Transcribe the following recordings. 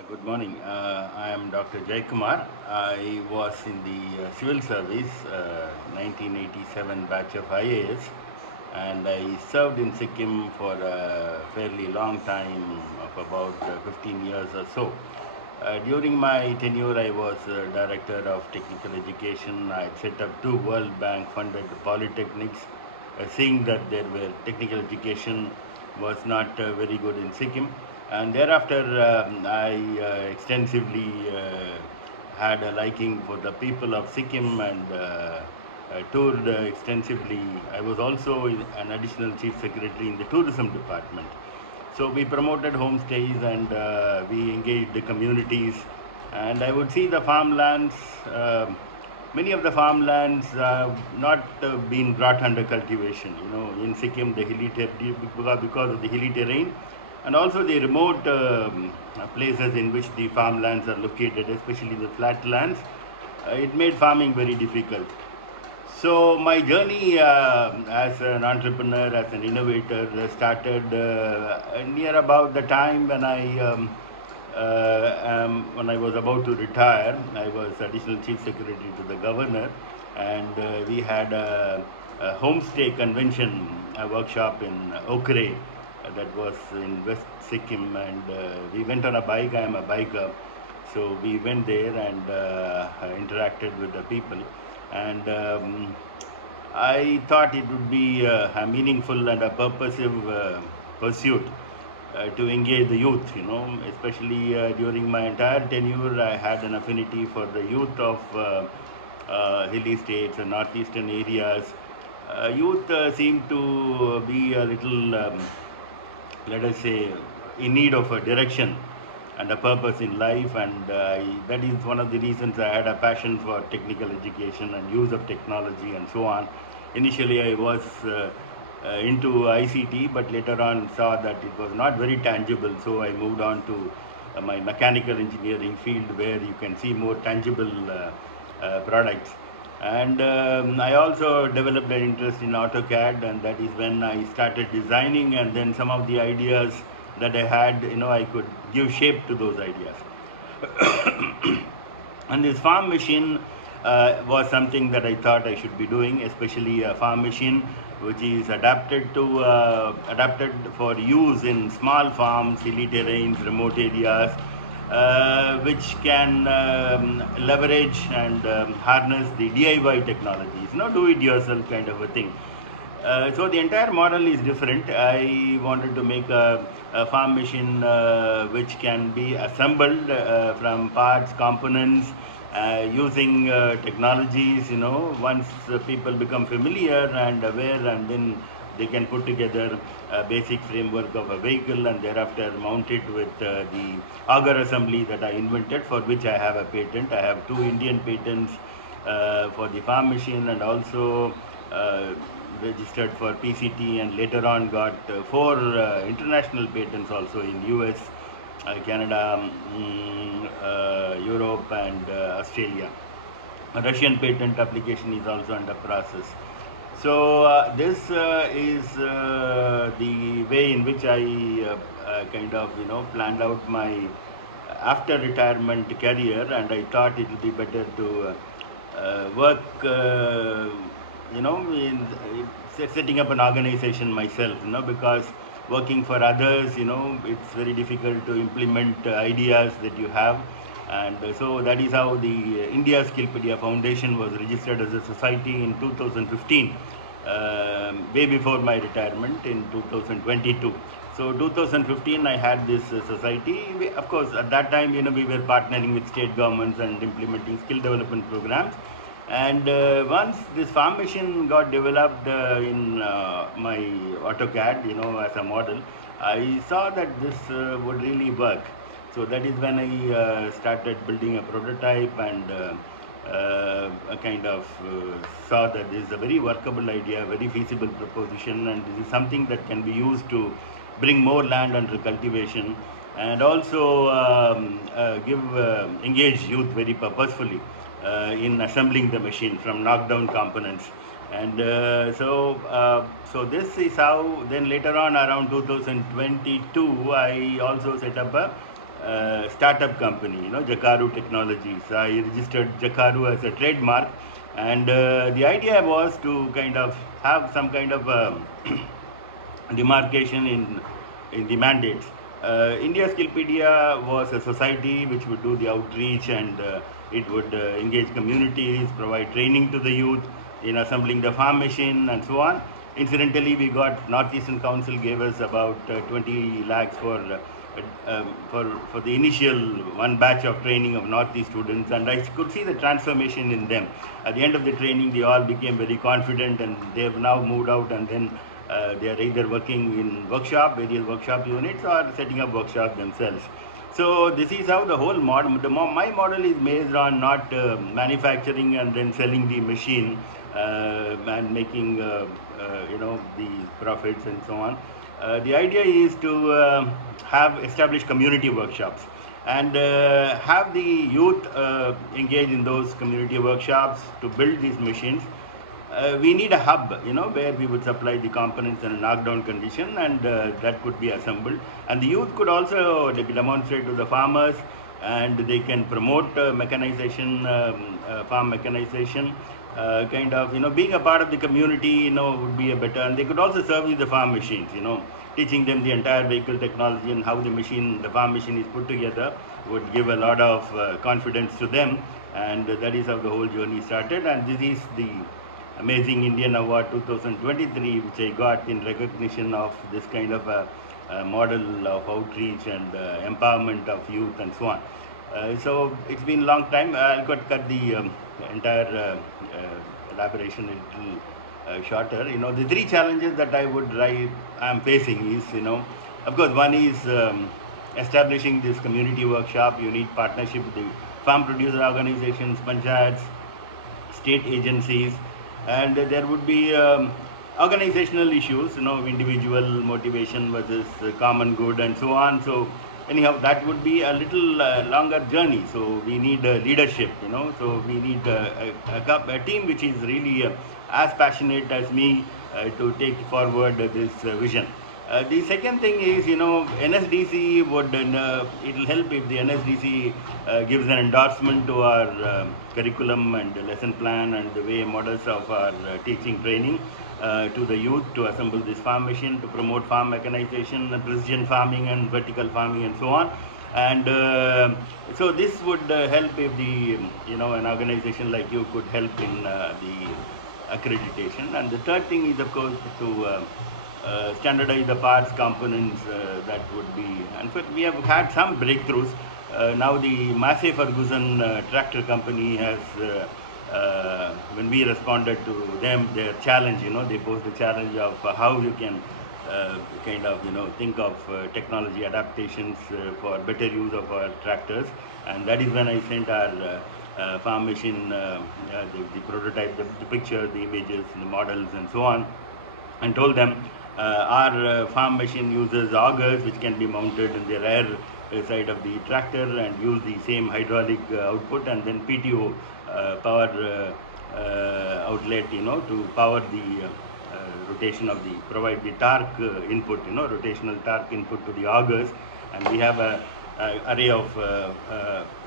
Good morning. I am Dr. Jakaru. I was in the civil service, 1987 batch of IAS, and I served in Sikkim for a fairly long time of about 15 years or so. During my tenure, I was Director of Technical Education. I set up two World Bank funded polytechnics, seeing that there were technical education was not very good in Sikkim. And thereafter, I extensively had a liking for the people of Sikkim and toured extensively. I was also an additional chief secretary in the tourism department. So we promoted homestays and we engaged the communities. And I would see the farmlands. Many of the farmlands have not been brought under cultivation. In Sikkim, the hilly because of the hilly terrain, and also the remote places in which the farmlands are located, especially the flatlands, it made farming very difficult. So my journey as an entrepreneur, as an innovator, started near about the time when I was about to retire. I was additional chief secretary to the governor, and we had a homestay convention, a workshop in Okre, that was in West Sikkim, and we went on a bike. I am a biker, so we went there and interacted with the people, and I thought it would be a meaningful and a purposive pursuit to engage the youth, especially during my entire tenure. I had an affinity for the youth of hilly states and northeastern areas. Youth seem to be a little, let us say, in need of a direction and a purpose in life, and that is one of the reasons I had a passion for technical education and use of technology and so on. Initially, I was into ICT, but later on saw that it was not very tangible, so I moved on to my mechanical engineering field, where you can see more tangible products. And I also developed an interest in AutoCAD, and that is when I started designing, and then some of the ideas that I had, I could give shape to those ideas. And this farm machine was something that I thought I should be doing, especially a farm machine which is adapted for use in small farms, hilly terrains, remote areas, which can leverage and harness the DIY technologies, do it yourself kind of a thing. So the entire model is different. I wanted to make a farm machine which can be assembled from parts, components, using technologies. Once people become familiar and aware, and then they can put together a basic framework of a vehicle, and thereafter mount it with the auger assembly that I invented, for which I have a patent. I have 2 Indian patents for the farm machine, and also registered for PCT, and later on got 4 international patents also in US, Canada, Europe, and Australia. A Russian patent application is also under process. So this is the way in which I kind of planned out my after retirement career, and I thought it would be better to work in setting up an organization myself, because working for others, it's very difficult to implement ideas that you have. And so that is how the IndiaSkillPedia Foundation was registered as a society in 2015, way before my retirement in 2022. So 2015, I had this society. Of course, at that time, we were partnering with state governments and implementing skill development programs. And once this farm machine got developed in my AutoCAD, as a model, I saw that this would really work. So that is when I started building a prototype, and a kind of saw that this is a very workable idea, very feasible proposition, and this is something that can be used to bring more land under cultivation, and also engage youth very purposefully in assembling the machine from knockdown components. And so this is how. Then later on, around 2022, I also set up a startup company, Jakaru Technologies. I registered Jakaru as a trademark, and the idea was to kind of have some kind of demarcation in the mandates. IndiaSkillPedia was a society which would do the outreach, and it would engage communities, provide training to the youth in assembling the farm machine and so on. Incidentally, we got Northeastern Council gave us about 20 lakhs for the initial one batch of training of Northeast students, and I could see the transformation in them. At the end of the training, they all became very confident, and they have now moved out, and then they are either working in various workshop units, or setting up workshops themselves. So this is how the whole model, my model is based on not manufacturing and then selling the machine and making the profits and so on. The idea is to have established community workshops, and have the youth engage in those community workshops to build these machines. We need a hub, where we would supply the components in a knockdown condition, and that could be assembled. And the youth could also demonstrate to the farmers, and they can promote mechanization, farm mechanization. Being a part of the community, would be a better. And they could also service the farm machines, teaching them the entire vehicle technology and how the farm machine is put together would give a lot of confidence to them. And that is how the whole journey started. And this is the Amazing Indian Award 2023, which I got in recognition of this kind of a model of outreach and empowerment of youth and so on. So it's been a long time. I'll cut the entire elaboration a little shorter. The three challenges that I'm facing is, of course, one is establishing this community workshop. You need partnership with the farm producer organizations, panchayats, state agencies, and there would be organizational issues, individual motivation versus common good and so on. So anyhow, that would be a little longer journey. So we need leadership, so we need a team which is really as passionate as me to take forward this vision. The second thing is, NSDC would, it will help if the NSDC gives an endorsement to our curriculum and lesson plan and the way models of our teaching training to the youth to assemble this farm machine, to promote farm mechanization and precision farming and vertical farming and so on. And so this would help if an organization like you could help in the accreditation. And the third thing is, of course, to standardize the parts, components that would be. In fact, we have had some breakthroughs. Now the Massey Ferguson tractor company has, when we responded to them, their challenge, they posed the challenge of how you can think of technology adaptations for better use of our tractors. And that is when I sent our farm machine, the prototype, the picture, the images, the models and so on, and told them our farm machine uses augers which can be mounted in the rear side of the tractor and use the same hydraulic output, and then PTO power outlet, to power the rotation of provide the torque input, rotational torque input to the augers. And we have a array of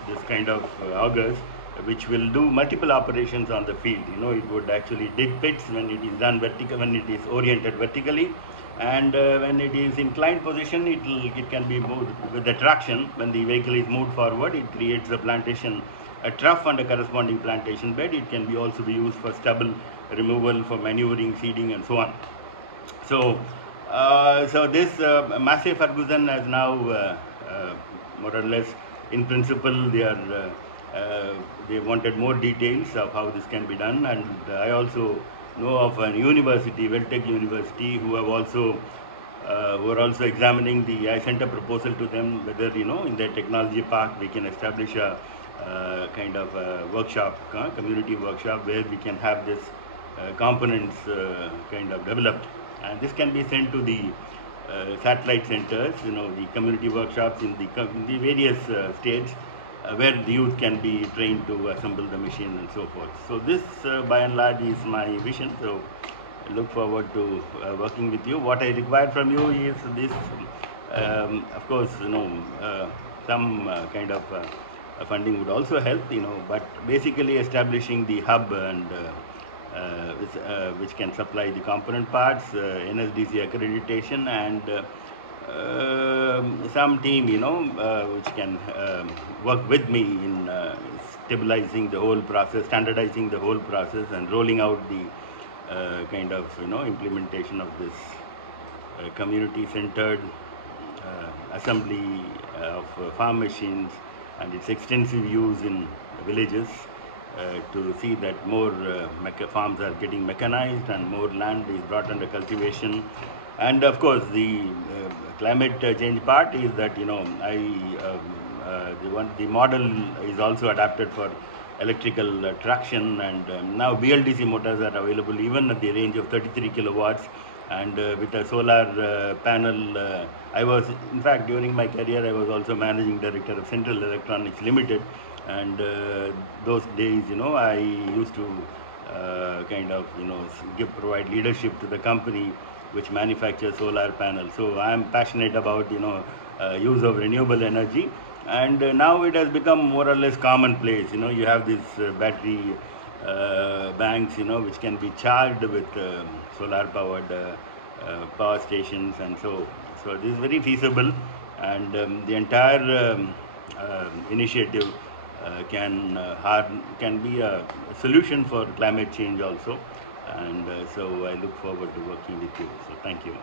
this kind of augers which will do multiple operations on the field. It would actually dig pits when it is done when it is oriented vertically, and when it is inclined position, it can be moved with the traction. When the vehicle is moved forward, it creates a trough and a corresponding plantation bed. It can also be used for stubble removal, for manuring, seeding and so on. So this Massey Ferguson has now more or less, in principle, they wanted more details of how this can be done. And I also know of a university, Tech University, who are also examining I sent a proposal to them whether, in their technology park we can establish a kind of a workshop, community workshop, where we can have this components kind of developed. And this can be sent to the satellite centers, the community workshops in the various states, where the youth can be trained to assemble the machine and so forth. So this, by and large, is my vision. So I look forward to working with you. What I require from you is this, of course, some kind of funding would also help, but basically establishing the hub and which can supply the component parts, NSDC accreditation, and some team, which can work with me in stabilizing the whole process, standardizing the whole process, and rolling out the kind of implementation of this community-centered assembly of farm machines and its extensive use in villages to see that more farms are getting mechanized and more land is brought under cultivation. And of course, the climate change part is that the model is also adapted for electrical traction, and now BLDC motors are available even at the range of 33 kilowatts. And with a solar panel, I was, in fact, during my career, I was also managing director of Central Electronics Limited, and those days, I used to provide leadership to the company which manufactures solar panels. So I am passionate about use of renewable energy, and now it has become more or less commonplace. You have this battery banks, which can be charged with solar powered power stations, and so this is very feasible, and the entire initiative can be a solution for climate change also, and so I look forward to working with you. So thank you.